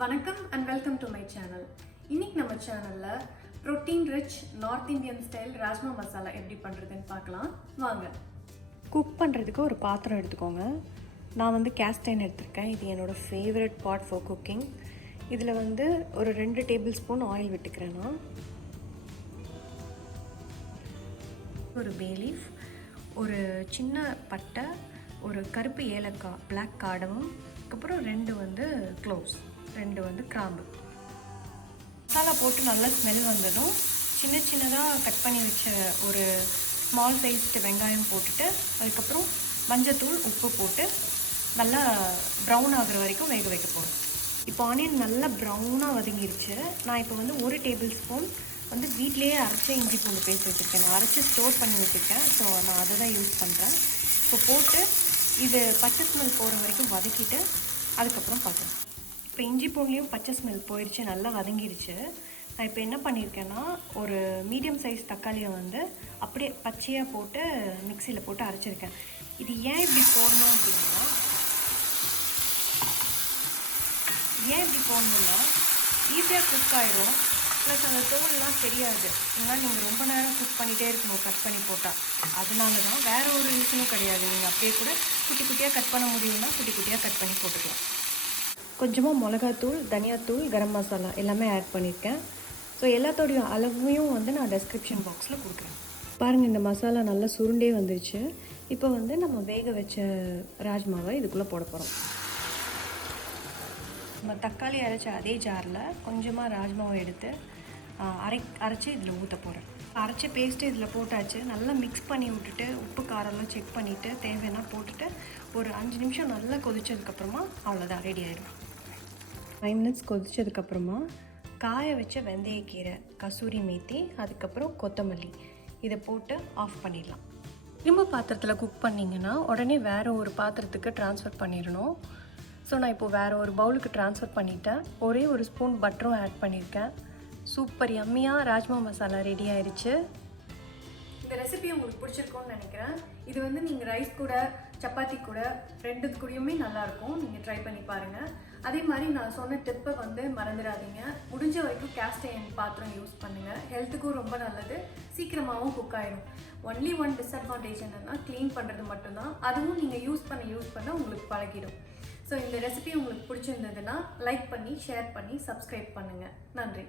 வணக்கம் and welcome to my channel. இன்னைக்கு நம்ம சேனலில் protein rich north Indian style rajma masala எப்படி பண்ணுறதுன்னு பார்க்கலாம் வாங்க. குக் பண்ணுறதுக்கு ஒரு பாத்திரம் எடுத்துக்கோங்க. நான் கேஸ்ட் அயர்ன் எடுத்திருக்கேன். இது என்னோடய ஃபேவரட் பாட் ஃபார் குக்கிங். இதில் ஒரு 2 டேபிள் ஸ்பூன் ஆயில் விட்டுக்கிறேன். நான் ஒரு பே லீஃப், ஒரு சின்ன பட்டை, ஒரு கருப்பு ஏலக்காய் பிளாக் கார்டமம், அதுக்கப்புறம் 2 க்ளோவ்ஸ், 2 கிராம்பு. மசாலா போட்டு நல்லா ஸ்மெல் வந்ததும் சின்ன சின்னதாக கட் பண்ணி வச்ச ஒரு ஸ்மால் சைஸ்டு வெங்காயம் போட்டுட்டு அதுக்கப்புறம் மஞ்சத்தூள் உப்பு போட்டு நல்லா ப்ரௌன் ஆகிற வரைக்கும் வேக வைக்க போகிறோம். இப்போ ஆனியன் நல்லா ப்ரௌனாக வதங்கிருச்சு. நான் இப்போ 1 டேபிள் ஸ்பூன் வீட்டிலேயே அரைச்ச இஞ்சி பூண்டு பேஸ்ட் வச்சுருக்கேன். நான் அரைச்சி ஸ்டோர் பண்ணி வச்சுருக்கேன். ஸோ நான் அதை தான் யூஸ் பண்ணுறேன். இப்போ போட்டு இது பச்சை ஸ்மெல் போகிற வரைக்கும் வதக்கிட்டு அதுக்கப்புறம் பார்க்குறேன். இப்போ இஞ்சி பூண்டுலேயும் பச்சை ஸ்மெல் போயிடுச்சு, நல்லா வதங்கிடுச்சு. நான் இப்போ என்ன பண்ணியிருக்கேன்னா ஒரு மீடியம் சைஸ் தக்காளியை அப்படியே பச்சையாக போட்டு மிக்சியில் போட்டு அரைச்சிருக்கேன். இது ஏன் இப்படி போடணும் அப்படின்னா ஈஸியாக குக் ஆகிடும். ப்ளஸ் அந்த தோல்லாம் தெரியாது. இதனால் நீங்கள் ரொம்ப நேரம் குக் பண்ணிகிட்டே இருக்கணும் கட் பண்ணி போட்டால். அதனால தான், வேறு ஒரு ரீசனும் கிடையாது. நீங்கள் அப்படியே கூட குட்டி குட்டியாக கட் பண்ண முடியும்னா குட்டி குட்டியாக கட் பண்ணி போட்டுக்கலாம். கொஞ்சமாக மிளகாத்தூள், தனியாத்தூள், கரம் மசாலா எல்லாமே ஆட் பண்ணியிருக்கேன். ஸோ எல்லாத்தோடைய அளவையும் நான் டெஸ்கிரிப்ஷன் பாக்ஸில் கொடுக்குறேன். பாருங்கள், இந்த மசாலா நல்லா சுருண்டே வந்துருச்சு. இப்போ நம்ம வேக வச்ச ராஜ்மாவை இதுக்குள்ளே போட போகிறோம். நம்ம தக்காளி அரைச்ச அதே ஜாரில் கொஞ்சமாக ராஜ்மாவை எடுத்து அரைச்சி இதில் ஊற்ற போகிறேன். அரைச்ச பேஸ்ட்டு இதில் போட்டாச்சு. நல்லா மிக்ஸ் பண்ணி விட்டுட்டு உப்பு காரெல்லாம் செக் பண்ணிவிட்டு தேவைன்னா போட்டுட்டு ஒரு 5 நிமிஷம் நல்லா கொதிச்சதுக்கப்புறமா அவ்வளோதான், ரெடி ஆகிடும். 5 மினிட்ஸ் கொதிச்சதுக்கப்புறமா காய வச்ச வெந்தயக்கீரை, கசூரி மேத்தி, அதுக்கப்புறம் கொத்தமல்லி இதை போட்டு ஆஃப் பண்ணிடலாம். இரும்பு பாத்திரத்தில் குக் பண்ணிங்கன்னா உடனே வேறு ஒரு பாத்திரத்துக்கு ட்ரான்ஸ்ஃபர் பண்ணிடணும். ஸோ நான் இப்போது வேறு ஒரு பவுலுக்கு ட்ரான்ஸ்ஃபர் பண்ணிவிட்டேன். ஒரே ஒரு ஸ்பூன் பட்டரும் ஆட் பண்ணியிருக்கேன். சூப்பர் யம்மியாக ராஜ்மா மசாலா ரெடி ஆயிடுச்சு. இந்த ரெசிபி உங்களுக்கு பிடிச்சிருக்கும்னு நினைக்கிறேன். இது நீங்கள் ரைஸ் கூட, சப்பாத்தி கூட, 2 கூடயுமே நல்லாயிருக்கும். நீங்கள் ட்ரை பண்ணி பாருங்கள். அதே மாதிரி நான் சொன்ன டிப்பை மறந்துடாதீங்க. முடிஞ்ச வரைக்கும் கேஸ்ட் அயர்ன் பாத்திரம் யூஸ் பண்ணுங்கள். ஹெல்த்துக்கும் ரொம்ப நல்லது, சீக்கிரமாகவும் குக் ஆகிடும். ஒன்லி ஒன் டிஸ்அட்வான்டேஜ் என்னென்னா க்ளீன் பண்ணுறது மட்டும்தான். அதுவும் நீங்கள் யூஸ் பண்ண உங்களுக்கு பழகிடும். ஸோ இந்த ரெசிபி உங்களுக்கு பிடிச்சிருந்ததுன்னா லைக் பண்ணி, ஷேர் பண்ணி, சப்ஸ்கிரைப் பண்ணுங்கள். நன்றி.